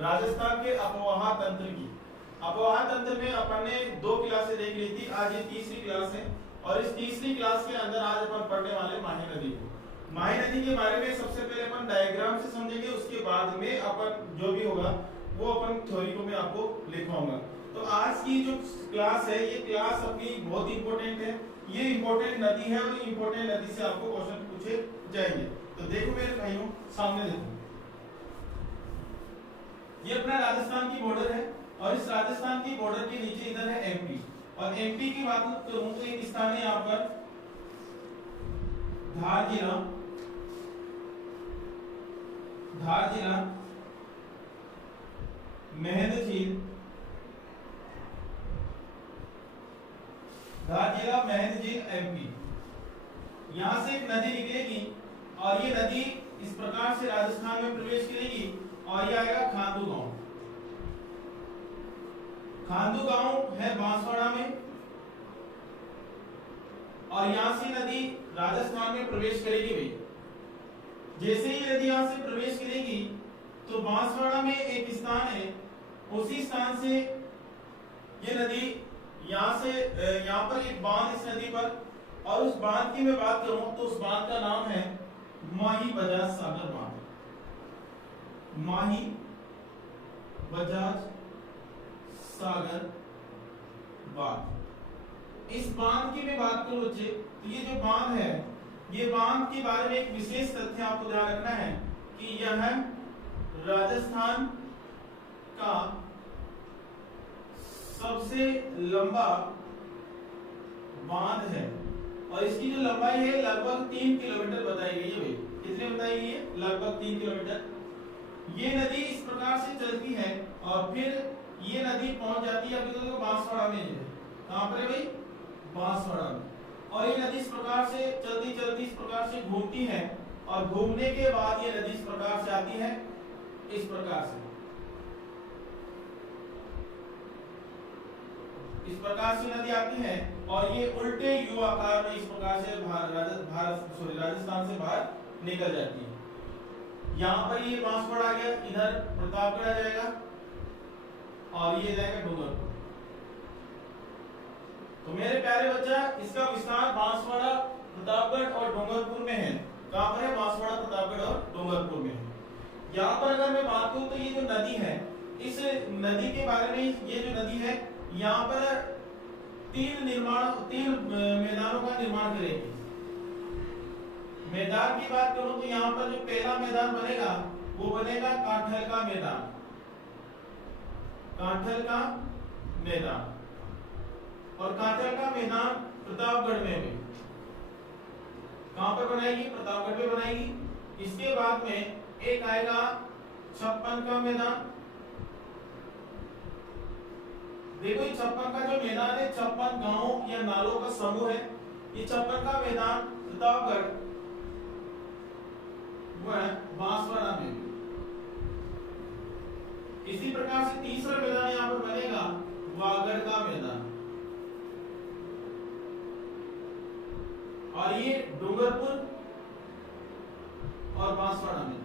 राजस्थान के अपवाह तंत्र की। अपवाह तंत्र में अपन ने 2 क्लासें देख ली थी, आज ये तीसरी क्लास है और इस तीसरी क्लास के अंदर आज अपन पढ़ने वाले माही नदी को। माही नदी के बारे में सबसे पहले अपन डायग्राम से समझेंगे, उसके बाद में अपन जो भी होगा वो अपन थ्योरी को मैं आपको लिखवाऊंगा। तो आज की जो क्लास है ये क्लास अपनी बहुत इंपॉर्टेंट है, ये इंपॉर्टेंट नदी है और इंपॉर्टेंट नदी से आपको क्वेश्चन पूछे जाएंगे। तो देखो मेरे भाइयों, सामने देखो, ये अपना राजस्थान की बॉर्डर है और इस राजस्थान की बॉर्डर के नीचे इधर है एमपी, और एमपी की बात करूं तो एक स्थान है यहाँ पर धार जिला। धार जिला, मेहंद झील, धार जिला मेहंद झील एमपी। यहां से एक नदी निकलेगी और ये नदी इस प्रकार से राजस्थान में प्रवेश करेगी और ये आएगा खांदू गांव। खांदू गांव है बांसवाड़ा में और यहां से नदी राजस्थान में प्रवेश करेगी। भाई जैसे ही नदी यहां से प्रवेश करेगी तो बांसवाड़ा में एक स्थान है, उसी स्थान से ये नदी यहां से यहां पर एक बांध इस नदी पर, और उस बांध की मैं बात करूं तो उस बांध का नाम है माही बजाज सागर बांध। माही बजाज सागर बांध। इस बांध की मैं बात करूं बच्चे तो ये जो बांध है, ये बांध के बारे में एक विशेष तथ्य आपको ध्यान रखना है कि यह राजस्थान का सबसे लंबा बांध है और इसकी जो लंबाई है लगभग 3 किलोमीटर बताई गई है। भाई कितनी बताई गई है? लगभग 3 किलोमीटर। ये नदी इस प्रकार से चलती है और फिर ये नदी पहुंच जाती है अभी तो बांसवाड़ा में है। कहां पर है भाई? बांसवाड़ा में। और ये नदी इस प्रकार से चलती चलती इस प्रकार से घूमती है और घूमने के बाद ये नदी इस प्रकार से आती है, इस प्रकार से इस प्रकार से नदी आती है और ये उल्टे यू आकार में इस प्रकार से राजस्थान से बाहर निकल जाती है। यहाँ पर ये बांसवाड़ा आ गया, इधर प्रतापगढ़ आ जाएगा और ये जाएगा डूंगरपुर। तो मेरे प्यारे बच्चा, इसका विस्तार बांसवाड़ा, प्रतापगढ़ और डूंगरपुर में है। कहां पर है? बांसवाड़ा, प्रतापगढ़ और डूंगरपुर में है। यहाँ पर अगर मैं बात करूं तो ये जो नदी है, इस नदी के बारे में, ये जो नदी है यहाँ पर 3 मैदानों का निर्माण करेगी। मैदान की बात करूं तो यहाँ पर जो पहला मैदान बनेगा वो बनेगा कांठल का मैदान। कांठल का मैदान, और कांठल का मैदान प्रतापगढ़ में भी। कहां पर बनाएगी? प्रतापगढ़ में बनाएगी। इसके बाद में एक आएगा 56 का मैदान। देखो ये 56 का जो मैदान है, 56 गांवों या नालों का समूह है। ये 56 का मैदान प्रतापगढ़ वह बांसवाड़ा में। इसी प्रकार से तीसरा मैदान यहाँ पर बनेगा वागड़ का मैदान, और ये डूंगरपुर और बांसवाड़ा में।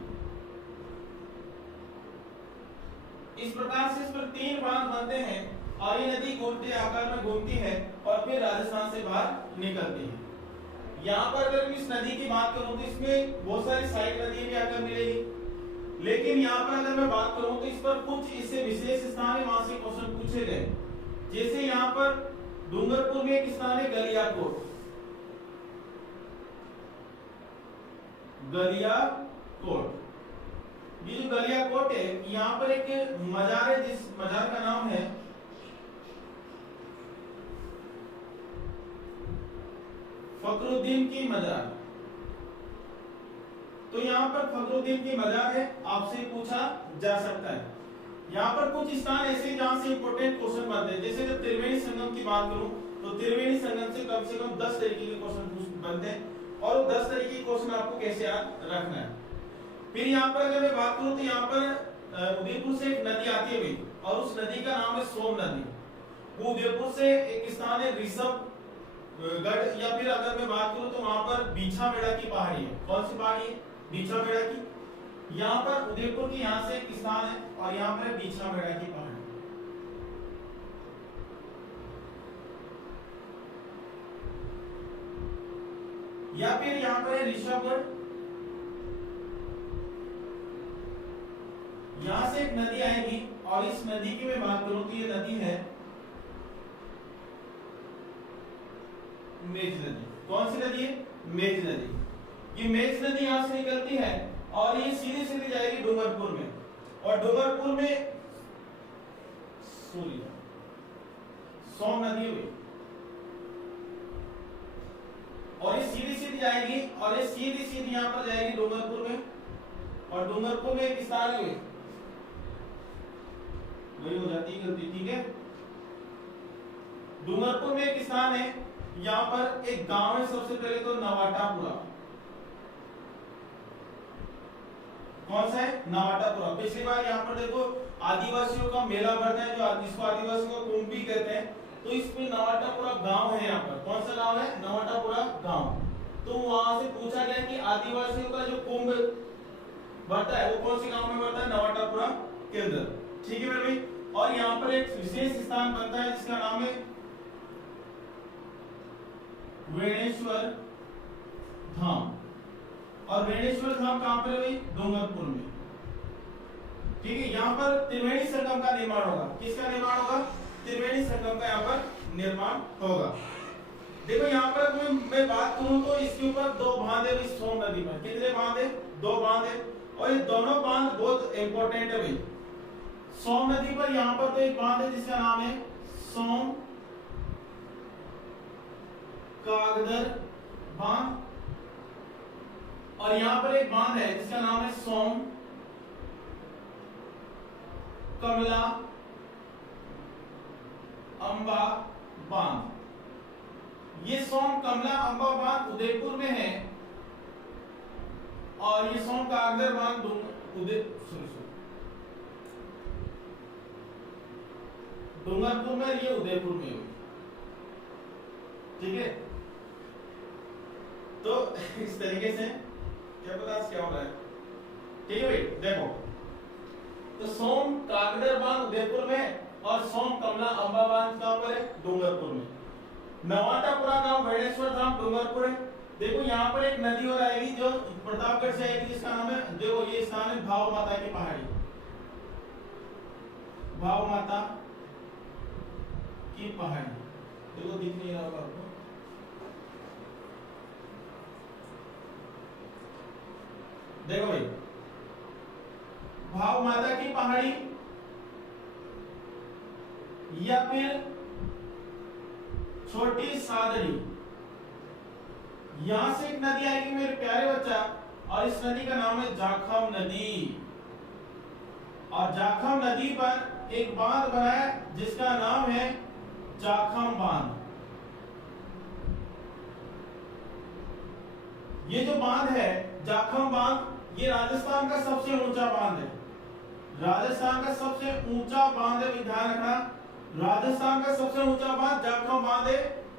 इस प्रकार से इस पर 3 बांध बनते हैं और ये नदी उल्टे आकार में घूमती है और फिर राजस्थान से बाहर निकलती है। यहाँ पर अगर मैं इस नदी की बात करूं तो इसमें बहुत सारी साइड नदी भी आकर मिलेगी, लेकिन यहाँ पर अगर मैं बात करूं तो इस पर कुछ इससे विशेष स्थान है, वहां से क्वेश्चन पूछे गए। जैसे यहाँ पर डूंगरपुर में एक स्थान है गलियाकोट। गलियाकोट, ये जो गलियाकोट है, यहाँ पर एक मजार है, जिस मजार का नाम है फखरुद्दीन की मजार। तो यहाँ पर फखरुद्दीन की मजार है, आपसे पूछा जा सकता है। यहाँ पर कुछ स्थान ऐसे जहां से इंपॉर्टेंट क्वेश्चन बनते हैं। जैसे जब त्रिवेणी संगम की बात करूं तो त्रिवेणी संगम से कम 10 तरीके के क्वेश्चन बनते हैं और 10 तरीके के क्वेश्चन आपको कैसे याद रखना है। फिर यहाँ पर अगर मैं बात करूं तो यहाँ पर उदयपुर से एक नदी आती है और उस नदी का नाम है सोम नदी। वो उदयपुर से एक स्थान है ऋषभ गढ़, या फिर अगर मैं बात करूं तो वहां पर बीछामेड़ा की पहाड़ी है। कौन सी पहाड़ी है? बीछामेड़ा की। यहाँ पर उदयपुर की यहाँ से एक स्थान है और यहाँ पर बीछा बेड़ा की पहाड़ी, या फिर यहाँ पर है ऋषभगढ़। यहां से एक नदी आएगी और इस नदी की मैं बात करूं तो ये नदी है मेज नदी। कौन सी नदी है? मेज नदी। ये मेज नदी यहां से निकलती है और ये सीधी सीधी जाएगी डूंगरपुर में, और डूंगरपुर में सोन नदी हुई और ये सीधी सीधी जाएगी और ये सीधी सीधी यहां पर जाएगी डूंगरपुर में, और डूंगरपुर में एक स्थान हुई, वही हो जाती है गलती। ठीक है, डूंगरपुर में एक स्थान है, यहाँ पर एक गांव है सबसे पहले तो नवाटापुरा। कौन सा है? नवाटापुरा। पिछली बार यहाँ पर देखो आदिवासियों का मेला भरता है, जो जिसको आदिवासियों का कुंभ भी कहते हैं, तो इसमें नवाटापुरा गांव है। यहाँ पर कौन सा गांव है? नवाटापुरा गांव। तो वहां से पूछा गया कि आदिवासियों का जो कुंभ भरता है वो कौन से गांव में भरता है? नवाटापुरा के अंदर। ठीक है मेरे भाई। और यहाँ पर एक विशेष स्थान बनता है जिसका नाम है वेणेश्वर धाम, और वेणेश्वर धाम कहां पर है भाई? डूंगरपुर में। ठीक है, यहाँ पर त्रिवेणी संगम का निर्माण होगा। किसका निर्माण होगा? त्रिवेणी संगम का यहाँ पर निर्माण होगा। देखो यहाँ पर मैं बात करूं तो इसके ऊपर दो बांध है सोन नदी पर। कितने बांध है? दो बांध है, और ये दोनों बांध बहुत इंपॉर्टेंट है भाई। सोन नदी पर यहाँ पर तो एक बांध है जिसका नाम है सोम कागदर बांध, और यहाँ पर एक बांध है जिसका नाम है सोम कमला अंबा बांध। ये सोम कमला अंबा बांध उदयपुर में है, और ये सोम कागदर बांध डूंगरपुर में, ये उदयपुर में है। ठीक है, तो इस तरीके से क्या पता क्या हो रहा है। ठीक है भाई, देखो तो सोम कागदर बांध उदयपुर में और सोम कमला अंबा बांध कहां पर है? डूंगरपुर में। नवाटापुरा गांव वेणेश्वर धाम डूंगरपुर है। देखो यहाँ पर एक नदी और आएगी जो प्रतापगढ़ से आएगी, जिसका नाम है, देखो ये स्थान है भाव माता की पहाड़ी, भाव माता की पहाड़ी। देखो दिख नहीं रहा होगा आपको, देखो भाई भाव माता की पहाड़ी, या फिर छोटी सादड़ी। यहां से एक नदी आएगी मेरे प्यारे बच्चा, और इस नदी का नाम है जाखम नदी, और जाखम नदी पर एक बांध बना है जिसका नाम है जाखम बांध। ये जो बांध है जाखम बांध, ये राजस्थान का सबसे ऊंचा बांध है। राजस्थान का सबसे ऊंचा बांध है, ध्यान रखना, राजस्थान का सबसे ऊंचा बांध जाखम बांध है,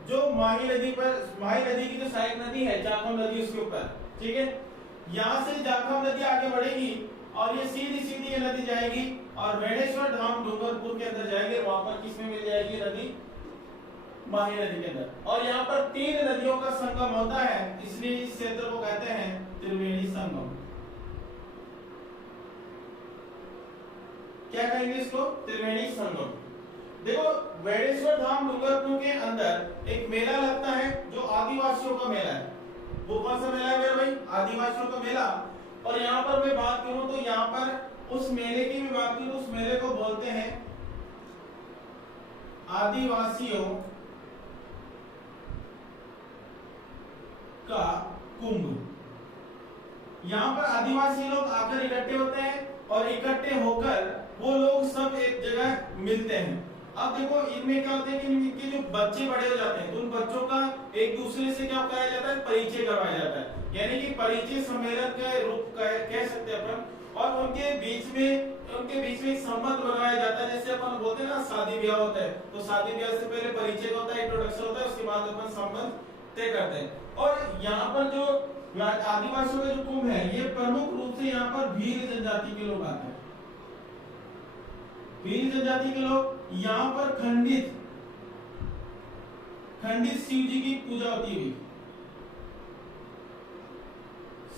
जो माही नदी पर, माही नदी की जो सहायक नदी है जाखम नदी, उसके ऊपर। ठीक है, यहाँ से जाखम नदी आगे बढ़ेगी और ये सीधी सीधी ये नदी जाएगी और वेणेश्वर धाम डूंगरपुर के अंदर जाएगी। वहां पर किसमें मिल जाएगी नदी? माही नदी के अंदर। और यहाँ पर तीन नदियों का संगम होता है, इसलिए इस क्षेत्र को कहते हैं त्रिवेणी संगम। क्या कहेंगे इसको? त्रिवेणी संगम। देखो वेणेश्वर धाम डूंगरपुर के अंदर एक मेला लगता है जो आदिवासियों का मेला है। वो कौन सा मेला है मेरे भाई? आदिवासियों का मेला। और यहाँ पर मैं बात करूं तो यहाँ पर उस मेले की भी बात करूं, उस मेले को बोलते हैं आदिवासियों का कुंभ। यहाँ पर आदिवासी लोग आकर इकट्ठे होते हैं और इकट्ठे होकर वो लोग सब एक जगह मिलते हैं। अब देखो इनमें क्या होता है कि इनके जो बच्चे बड़े हो जाते हैं तो उन बच्चों का एक दूसरे से क्या कराया जाता है? परिचय करवाया जाता है, यानी कि परिचय सम्मेलन का रूप कह सकते हैं अपन। और उनके बीच में एक संबंध बनाया जाता है, जैसे अपन बोलते हैं ना शादी ब्याह होता है, तो शादी ब्याह से पहले परिचय होता है, इंट्रोडक्शन होता है, उसके बाद अपन संबंध तय करते हैं। और यहाँ पर जो आदिवासियों का जो कुंभ है ये प्रमुख रूप से यहाँ पर भील जनजाति के लोग आते हैं। भील जनजाति के लोग यहाँ पर खंडित शिव जी की पूजा होती है,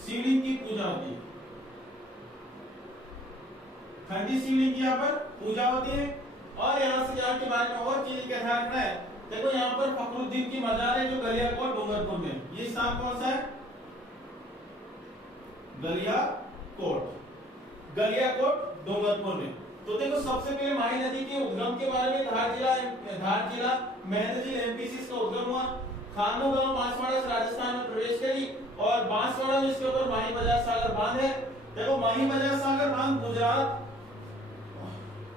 शिवलिंग की पूजा होती है, खंडित शिवलिंग की यहाँ पर पूजा होती है। और यहाँ से यहाँ के बारे में और चीज का ध्यान रखना है। देखो यहाँ पर फखरुद्दीन की मजार है जो गलियाकोट डूंगरपुर में, ये स्थान कौन सा है? गलियाकोट डूंगरपुर में। तो देखो सबसे पहले माही नदी के उद्गम के बारे में धार जिला मेहंद झील एमपी से इसका उद्गम हुआ। खानो गांव बांसवाड़ा से राजस्थान में प्रवेश करी और बांसवाड़ा में इसके ऊपर माही बजाज सागर बांध है। देखो माही बजाज सागर बांध गुजरात,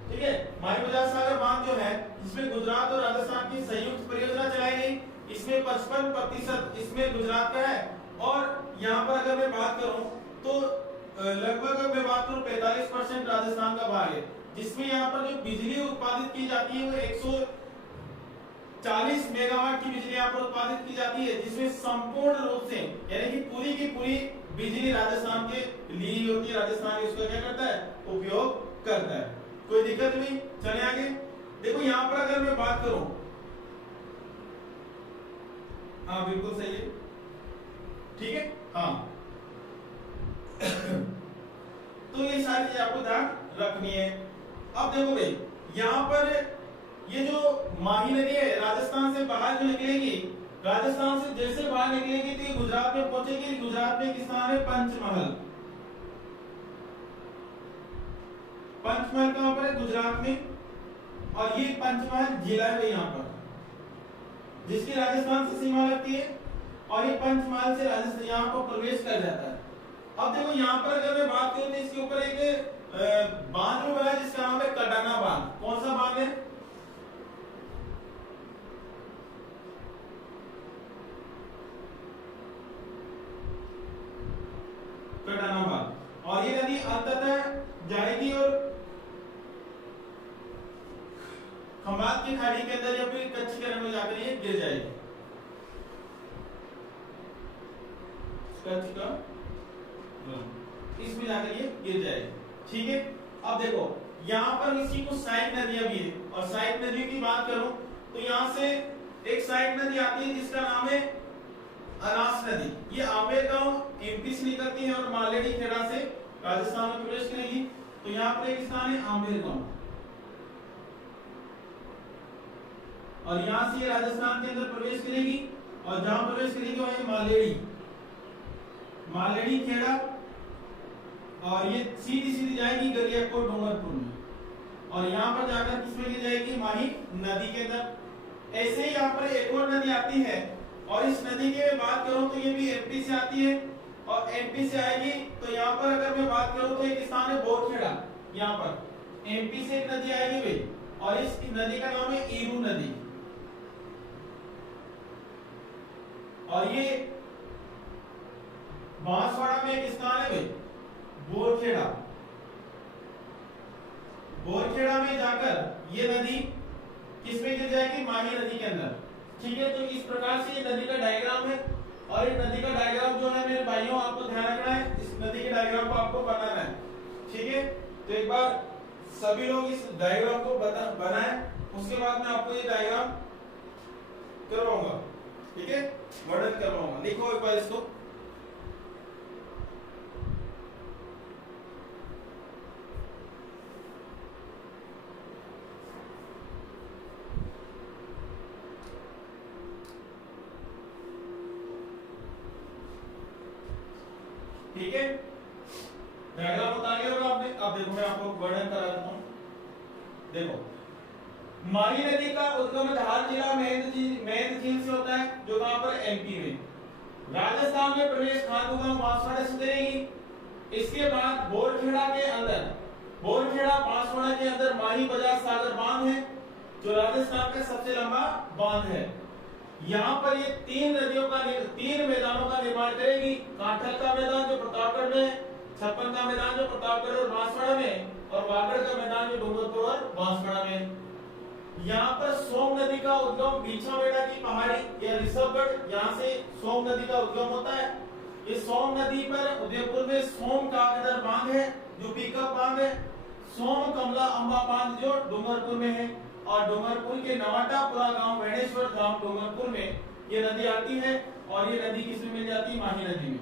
ठीक है, माही बजाज सागर बांध जो है इसमें गुजरात और राजस्थान की संयुक्त परियोजना चलाई गई। इसमें 55% इसमें गुजरात का है और यहाँ पर अगर मैं बात करूं तो लगभग मैं बात करूं 45% राजस्थान का भाग है, जिसमें यहाँ पर जो बिजली उत्पादित की जाती है वो 140 मेगावाट की बिजली यहाँ पर उत्पादित की जाती है, जिसमें संपूर्ण रूप से यानी कि पूरी की पूरी बिजली राजस्थान के लिए होती है। राजस्थान उसका क्या करता है? उपयोग करता है। कोई दिक्कत नहीं, चले आगे। देखो यहाँ पर अगर मैं बात करूं, हाँ बिल्कुल सही है, ठीक है, हाँ तो ये सारी चीज आपको ध्यान रखनी है। अब देखो भाई यहाँ पर ये जो माही नदी है राजस्थान से बाहर जो निकलेगी, राजस्थान से जैसे बाहर निकलेगी तो ये गुजरात में पहुंचेगी। गुजरात में किस स्थान है? पंचमहल। पंचमहल कहां पर है? गुजरात में। और ये पंचमहल जिला है यहाँ पर, जिसकी राजस्थान से सीमा लगती है और ये पंचमहल से राजस्थान यहाँ पर प्रवेश कर जाता है। अब देखो यहाँ पर अगर मैं बात करूं तो इसके ऊपर एक बांध में बना जिसका नाम है कडाना बांध। कौन सा बांध है? कडाना बांध। और ये नदी अंततः जाएगी और खंबात की खाड़ी के अंदर या फिर कच्ची करण में जाकर ये गिर जाएगी। कच्छ का इसमें जाकर ये गिर जाएगी, ठीक है। अब देखो यहाँ पर इसी को सहायक नदियां भी है और सहायक नदियों की बात करूं तो यहाँ से एक सहायक नदी आती है जिसका नाम है अनास नदी। ये आमेर गांव एमपी से निकलती है और मालेड़ी खेड़ा से राजस्थान में प्रवेश करेगी। तो यहाँ पर एक स्थान है आमेर गांव और यहाँ से राजस्थान के अंदर प्रवेश करेगी और जहां प्रवेश करेगी वह है मालेड़ी खेड़ा और ये सीधी सीधी जाएगी गलियाकोट डूंगरपुर में और यहाँ पर जाकर किसमें गिर जाएगी? माही नदी के अंदर। ऐसे ही यहाँ पर एक और नदी आती है और इस नदी की मैं बात करूं तो ये भी एमपी से आती है और एमपी से आएगी। तो यहाँ पर अगर मैं बात करूं तो एक स्थान है बोरखेड़ा, यहाँ पर एमपी से एक नदी आएगी भाई और इस नदी का नाम है ईरू नदी। और ये बांसवाड़ा में एक स्थान है भाई बोरखेड़ा। बोरखेड़ा में जाकर ये नदी किसमें गिर जाएगी? माही नदी के अंदर, ठीक है। तो इस प्रकार से ये नदी का डायग्राम है और इस नदी का डायग्राम जो है मेरे भाइयों आपको ध्यान रखना है, इस नदी के डायग्राम को आपको बनाना है, ठीक है। तो एक बार सभी लोग इस डायग्राम को बनाएं, उसके बाद मैं आपको ये डायग्राम करवाऊंगा, ठीक है, वर्णन करवाऊंगा। लिखो एक बार इसको। ठीक है, डायग्राम बता लिया होगा आपने। अब देखो मैं आपको वर्णन करा देता हूं। देखो माही नदी का उद्गम धार जिला मेहंद झील से होता है जो कहां पर? एमपी में। राजस्थान में प्रवेश खानपुर बांसवाड़ा से करेगी। इसके बाद बोरखेड़ा के अंदर, बोरखेड़ा बांसवाड़ा के अंदर माही बजाज सागर बांध है जो राजस्थान का सबसे लंबा बांध है। यहाँ पर ये तीन मैदानों का निर्माण करेगी। कांठल का मैदान जो प्रतापगढ़ में, छप्पन का मैदान जो प्रतापगढ़ और बांसवाड़ा में, और वागड़ का मैदान जो डूंगरपुर और बांसवाड़ा में। यहाँ पर सोम नदी का उद्गम बीछावेड़ा की पहाड़ी या ऋषभगढ़, यहाँ से सोम नदी का उद्गम होता है इस सोम नदी पर उदयपुर में सोम कागदर बांध है जो पिकअप बांध है, सोम कमला अंबा बांध जो डूंगरपुर में है, और डूंगरपुर के नवाटापुरा गांव वेणेश्वर गांव डूंगरपुर में ये नदी आती है, और ये नदी किसमें मिल जाती है? माही नदी में।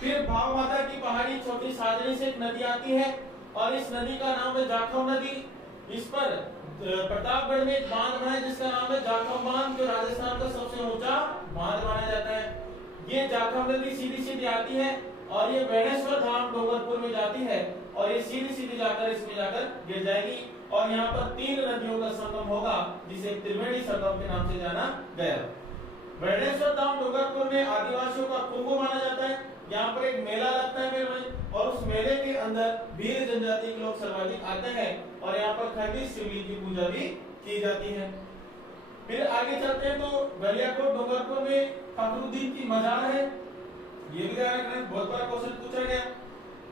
फिर भाव माता की पहाड़ी छोटी साजरी से एक नदी आती है, और इस नदी का नाम है जाखम नदी। इस पर प्रतापगढ़ में एक बांध बना है जिसका नाम है जाखम बांध, जो राजस्थान का सबसे ऊंचा बांध माना जाता है। ये जाखम नदी सीधी सीधी आती है और ये वेणेश्वर धाम डूंगरपुर में जाती है, और ये सीधी सीधी जाकर इसमें जाकर गिर जाएगी, और यहाँ पर 3 नदियों का संगम होगा जिसे त्रिवेणी संगम के नाम से जाना गया। वेणेश्वर धाम डूंगरपुर में आदिवासियों का कुंभ माना जाता है। यहाँ पर एक मेला लगता है मेरे भाई, और उस मेले के अंदर भील जनजाति के लोग सर्वाधिक आते हैं, और यहाँ पर खंडित शिवलिंग की पूजा भी की जाती है। फिर आगे चलते हैं तो गलियाकोट डूंगरपुर में फखरुद्दीन की मजार है, ये भी ध्यान रखना, बहुत बड़ा क्वेश्चन पूछा गया।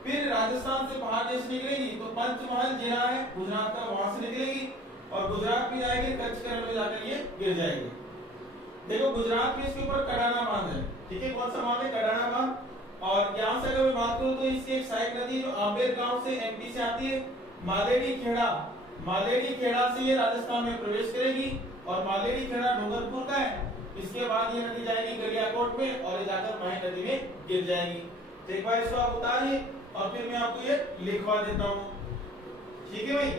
फिर राजस्थान से पहाड़ जैसे निकलेगी तो पंचमहल जिला है गुजरात का, वहां से निकलेगी और गुजरात भी जाएगी, कच्छ के में जाकर ये गिर जाएगी। देखो गुजरात में इसके ऊपर कडाना बांध है, ठीक है, कौन सा बांध है? कडाना बांध। और यहाँ से अगर मैं बात करूँ तो इसकी एक साइड नदी जो आंबेर गांव से एमपी से आती है, मालेड़ी खेड़ा, मालेड़ी खेड़ा से ये राजस्थान में प्रवेश करेगी, और मालेड़ी खेड़ा डूंगरपुर का है। इसके बाद ये नदी जाएगी गलियाकोट में, और ये जाकर माही नदी में गिर जाएगी। तो एक बार इसको आप उतारिए और फिर मैं आपको ये लिखवा देता हूँ, ठीक है भाई।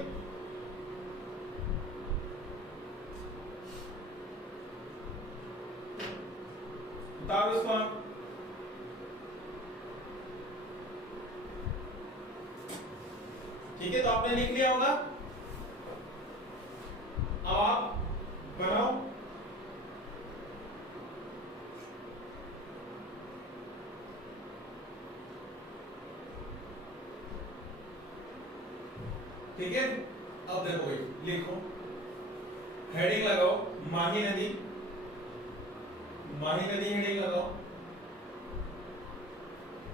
उतारो इसको हम, ठीक है, तो आपने लिख लिया होगा। अब आप बनाओ, ठीक है। अब देखो भाई, लिखो, हेडिंग लगाओ माही नदी, माही नदी हेडिंग लगाओ,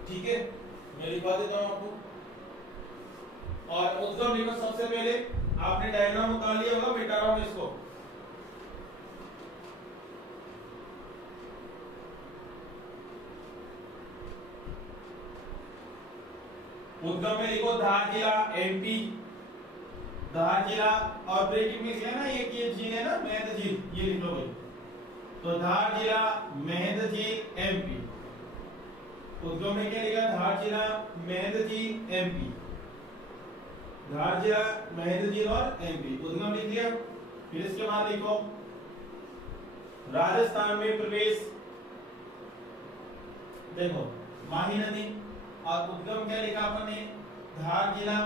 ठीक है, मैं लिखवा देता हूं आपको। और उद्गम लिखो, सबसे पहले आपने डायग्राम उतार लिया होगा, मिटा रहा हूं इसको। उद्गम में लिखो धार जिला एमपी, धार जिला, और ब्रेकेट में लिखा ना ये झील है ना मेहंद झील, ये लिख लो भाई। तो धार जिला मेहंद झील एमपी, उद्गम में क्या लिखा? धार जिला मेहंद झील एमपी, धार जिला मेहंद झील और एमपी, उद्गम लिख लिया। फिर इसके बाद लिखो राजस्थान में प्रवेश, देखो माही नदी, और उद्गम क्या लिखा अपन ने? धार जिला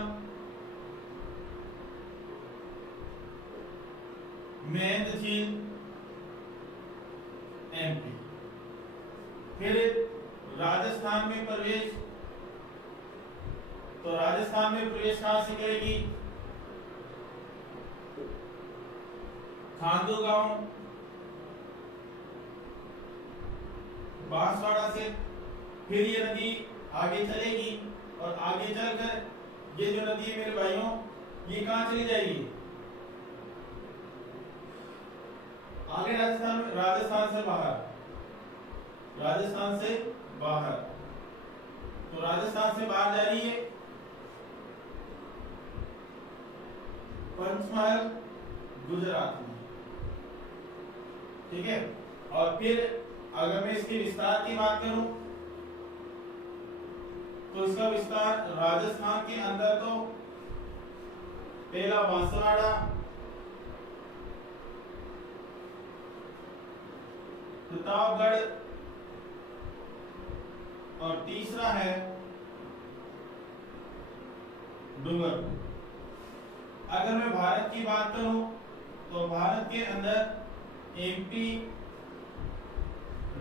मेहंद झील एमपी। फिर राजस्थान में प्रवेश, तो राजस्थान में प्रवेश कहां से करेगी? खांडू गांव बांसवाड़ा से। फिर ये नदी आगे चलेगी, और आगे चलकर ये जो नदी है मेरे भाइयों, ये कहां चली जाएगी? आगे राजस्थान से बाहर, राजस्थान से बाहर, तो राजस्थान से बाहर जा रही है पंचमहल गुजरात में, ठीक है। और फिर अगर मैं इसके विस्तार की बात करूं तो इसका विस्तार राजस्थान के अंदर तो पहला बांसवाड़ा, प्रतापगढ़, और तीसरा है डूंगरपुर। अगर मैं भारत की बात करूं तो भारत के अंदर एमपी,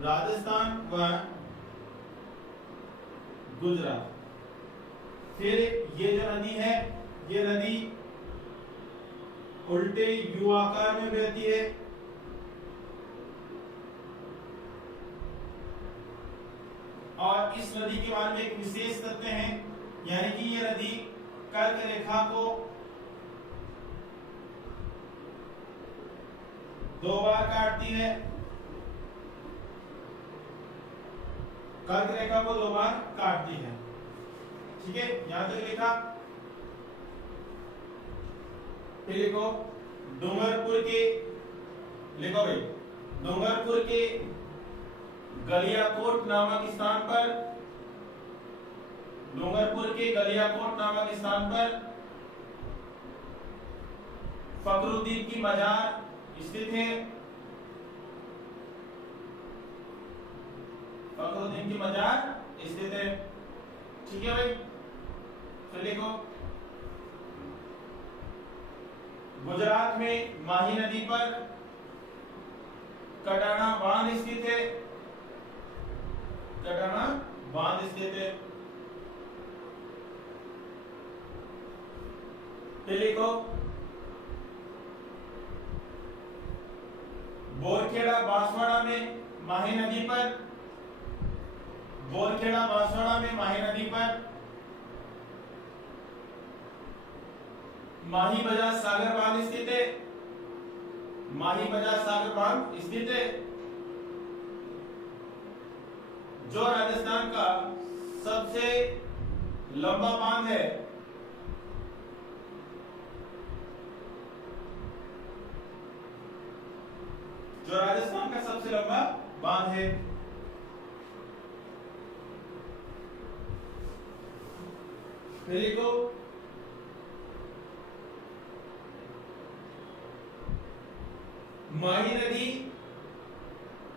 राजस्थान व गुजरात। फिर ये जो नदी है, ये नदी उल्टे यू आकार में बहती है, और इस नदी के बारे में एक विशेष तथ्य है, यानी कि ये नदी कर्क रेखा को 2 बार काटती है। कर्क रेखा को 2 बार काटती है। ठीक है, यहां तक लिखा। फिर लिखो डूंगरपुर के, लिखो भाई डूंगरपुर के गलियाकोट नामक स्थान पर, डूंगरपुर के गलियाकोट नामक स्थान पर फखरुद्दीन की मजार स्थित है। फखरुद्दीन की मजार स्थित है। ठीक है भाई, तो लिखो गुजरात में माही नदी पर कटाना बांध स्थित है। कटाना बांध स्थित है। फिर लिखो बोरखेड़ा बांसवाड़ा में माही नदी पर, बोरखेड़ा बांसवाड़ा में माही नदी पर माही बजाज सागर बांध स्थित है। माही बजाज सागर बांध स्थित है, जो राजस्थान का सबसे लंबा बांध है। जो राजस्थान का सबसे लंबा बांध है। फिर लिखो माही नदी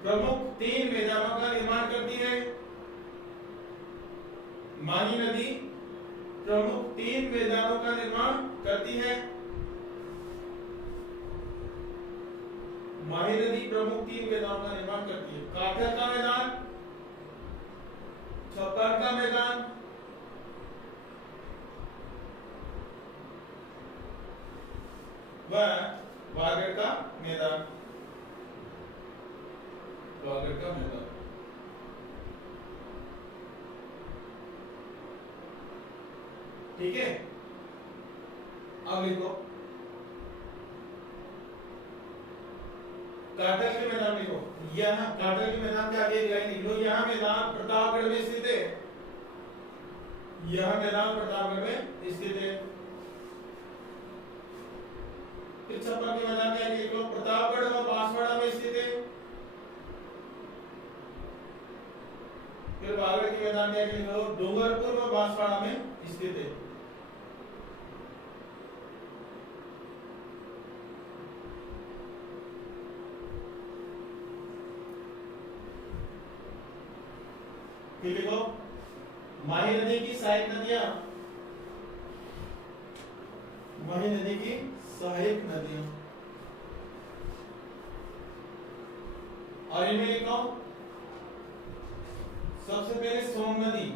प्रमुख 3 मैदानों का निर्माण करती है। माही नदी प्रमुख 3 मैदानों का निर्माण करती है। माही नदी प्रमुख 3 मैदानों का निर्माण करती है। काठर का मैदान, छप्पर का मैदान व वागड़ का मैदान। वागड़ का मैदान। ठीक है, अब लिखो काटल के मैदान। लिखो यह काटल के मैदान के आगे एक लाइन लिख लो, यह मैदान प्रतापगढ़ में स्थित है। यह मैदान प्रतापगढ़ में स्थित है। फिर छप्पर के मैदान के आगे लिख लो प्रतापगढ़ व बांसवाड़ा में स्थित है। फिर वागड़ के मैदान के आगे लिख लो डूंगरपुर व बांसवाड़ा में स्थित है। फिर लिखो माही नदी की सहायक नदियां, माही नदी की सहायक नदियां, और इनमें लिखो सबसे पहले सोम नदी।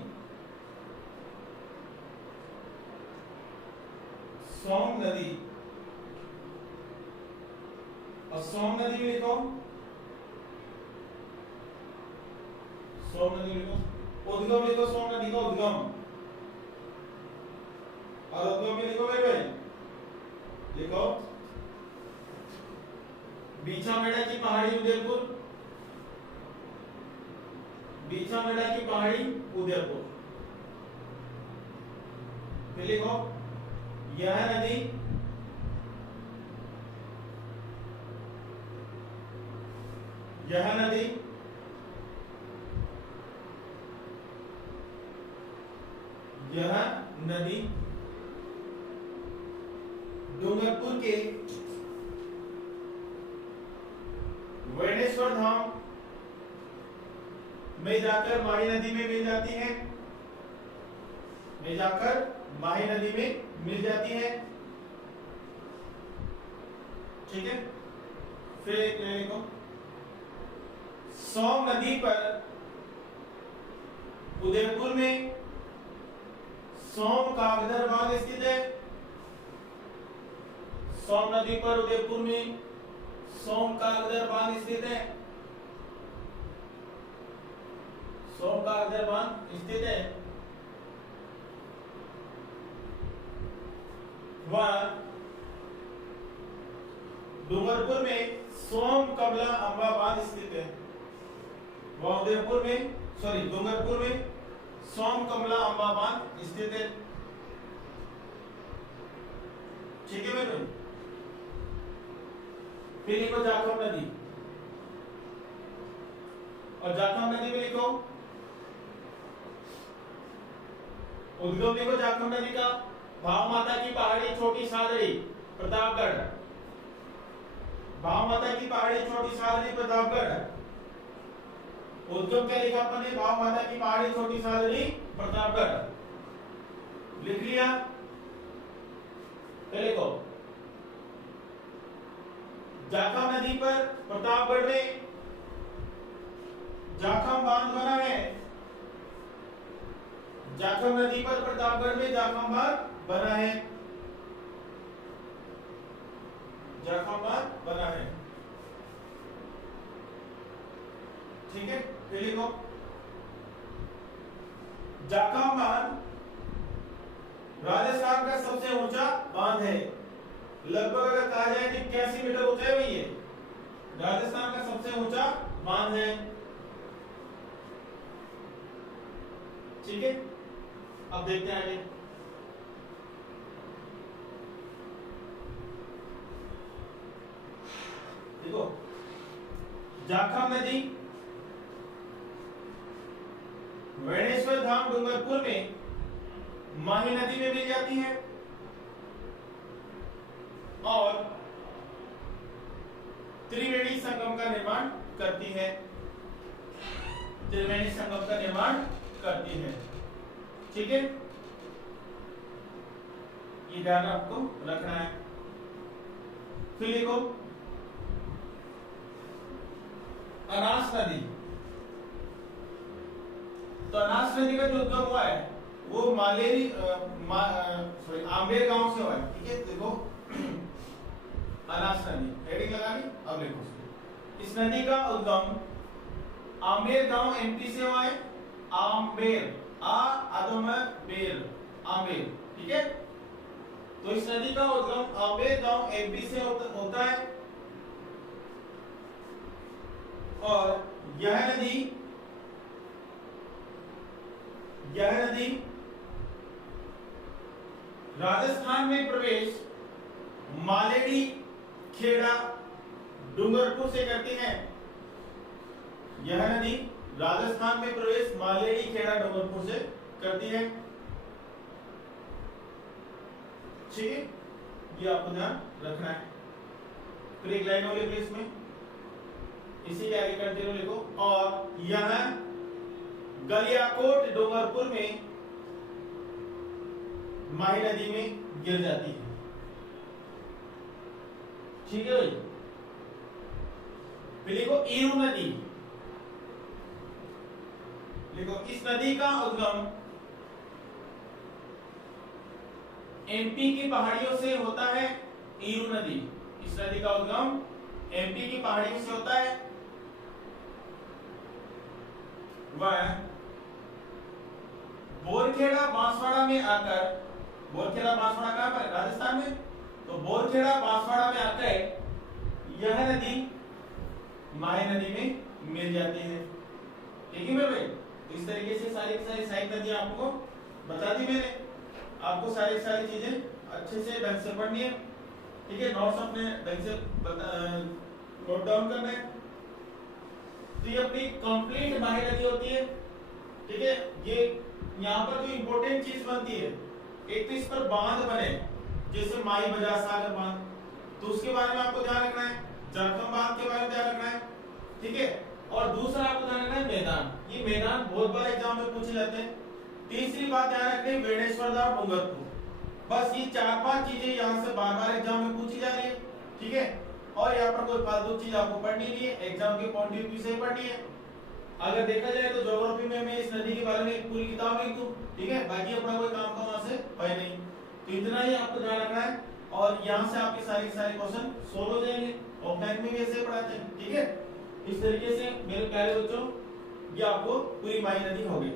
सोम नदी, और सोम नदी में लिखो, सोम नदी लिखो उद्गम। लिखो सोम नदी का उद्गम, और उद्गम में लिखो भाई लिखो बीछामेड़ा की पहाड़ी उदयपुर, बीछामेड़ा की पहाड़ी उदयपुर। फिर लिखो यह नदी यह नदी यह नदी डूंगरपुर के वेणेश्वर धाम में जाकर माही नदी में मिल जाती है। में जाकर माही नदी में मिल जाती है। ठीक है, फिर एक लिखो सोम नदी पर उदयपुर में सोम कागदर बांध स्थित है। सोम नदी पर उदयपुर में सोम कागदर बांध स्थित है। सोम कागदर बांध स्थित है। वह डूंगरपुर में सोम कमला अंबा बांध स्थित है। वह उदयपुर में सॉरी डूंगरपुर में सोम कमला अंबा बांध स्थित है। ठीक है मेरे। फिर लिखो जाखम नदी, और जाखम नदी में लिखो उद्गम लिखो जाखम नदी का। भाव माता की पहाड़ी छोटी सादड़ी प्रतापगढ़, भाव माता की पहाड़ी छोटी सादड़ी प्रतापगढ़। उद्गम क्या लिखा अपन ने? भाव माता की पहाड़ी छोटी सादड़ी प्रतापगढ़। लिख लिया। लिखो जाखम नदी पर प्रतापगढ़ में जाखम बांध बना है। जाखम नदी पर प्रतापगढ़ में जाखम बांध बना है। जाखम बांध बना है। ठीक है, फिर लिखो जाखम बांध राजस्थान का सबसे ऊंचा बांध है। लगभग अगर कहा जाए कि 81 मीटर ऊंचा है भाई, ये राजस्थान का सबसे ऊंचा बांध है। ठीक है, अब देखते हैं आगे। देखो जाखम नदी वेणेश्वर धाम डूंगरपुर में माही नदी में मिल जाती है और त्रिवेणी संगम का निर्माण करती है। त्रिवेणी संगम का निर्माण करती है। ठीक है, ये ध्यान आपको रखना है। फिर लिखो अनास नदी। तो अनास नदी का जो उद्गम हुआ है वो मालेरी सॉरी आंबेर गांव से हुआ है। ठीक है, देखो अनास नदी हेडिंग लगा ली। अब लिखो इस नदी का उद्गम आंबेर गांव एमपी से हुआ है। आंबेर बेर आंबेर। ठीक है, तो इस नदी का उद्गम आंबेर गांव एमपी से होता है और यह नदी राजस्थान में प्रवेश मालेडी खेड़ा डूंगरपुर से करती है। यह नदी राजस्थान में प्रवेश मालेडी खेड़ा डूंगरपुर से करती है। ठीक है, ये आपको ध्यान रखना है। फिर एक लाइन और लिखो इसमें, इसी के आगे कंटिन्यू लिखो। और यह गलियाकोट डूंगरपुर में माही नदी में गिर जाती है। ठीक है भाई। फिर लिखो ईरू नदी। लिखो इस नदी का उद्गम एमपी की पहाड़ियों से होता है। ईरू नदी, इस नदी का उद्गम एमपी की पहाड़ियों से होता है। वह बोरखेड़ा बांसवाड़ा में आकर, बोरखेड़ा बांसवाड़ा कहां पर? राजस्थान में। तो बोरखेड़ा बांसवाड़ा में आकर यह नदी माही नदी में मिल जाती है। ठीक है मेरे भाई। इस तरीके से सारी सहायक नदी आपको बता दी मैंने। आपको सारी चीजें अच्छे से ढंग से पढ़नी है। ठीक है, नोट्स अपने ढंग से नोट डाउन करना है। तो ये अपनी कंप्लीट माही नदी होती है। ठीक है, ये यहाँ पर जो इंपॉर्टेंट चीज बनती है, एक तो इस पर बांध बने जैसे माही बजाज सागर बांध, तो उसके बारे में आपको ध्यान रखना है। जाखम बांध के बारे में ध्यान रखना है। ठीक है, और दूसरा आपको ध्यान रखना है मैदान। ये मैदान बहुत बार एग्जाम में पूछे जाते हैं। तीसरी बात ध्यान रखनी है वेणेश्वर धाम डूंगरपुर। बस ये 4-5 चीजें यहाँ से बार-बार एग्जाम में पूछी जा रही है। ठीक है, और यहाँ पर कोई फालतू चीज आपको पढ़नी नहीं है, एग्जाम के पॉइंट ऑफ व्यू से पढ़नी है। अगर देखा जाए तो ज्योग्राफी में मैं इस नदी के बारे में एक पूरी किताब लिख दूं। ठीक है, बाकी अपना कोई काम का वहां से है नहीं। तो इतना ही आपको ध्यान रखना है और यहाँ से आपके सारे क्वेश्चन सोल्व हो जाएंगे। ऑफलाइन में भी ऐसे पढ़ाते हैं। ठीक है, इस तरीके से मेरे प्यारे बच्चों ये आपको पूरी माही नदी हो गई।